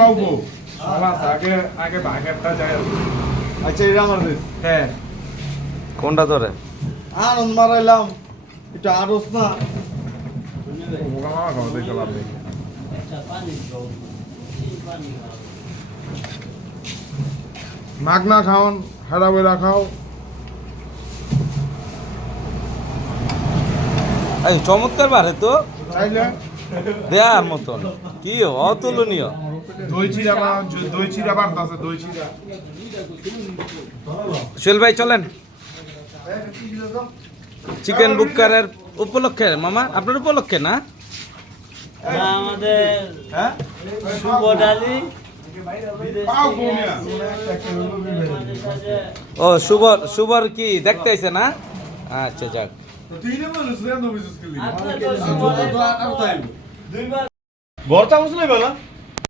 বাবু শালাস আগে আগে ভাগেরটা যায়। আচ্ছা এটা আমার দেশ হ্যাঁ কোনটা তোরে? আনন্দ মারাইলাম একটু আরস না ওগা মামা খাওয়া দেখতে পারবে। মাগনা খাওন হারা বইরা খাও। এই চমৎকার বারে তো চাইলে দেয়ার মতন কি অতুলনীয়। দই চিরা বাড়তাছে দই চিরা। সোহেল ভাই চলেন চিকেন বুকারের উপলক্ষে মামা আপনার উপলক্ষে না আমাদের হ্যাঁ শুভ ডালি পাও কমিয়া ও শুভর কি দেখতে আইছে না আচ্ছা যাক তুই না মানুষ রে বিশেষ করে আপনার তো শুভ ঘর চামচ নেই বলা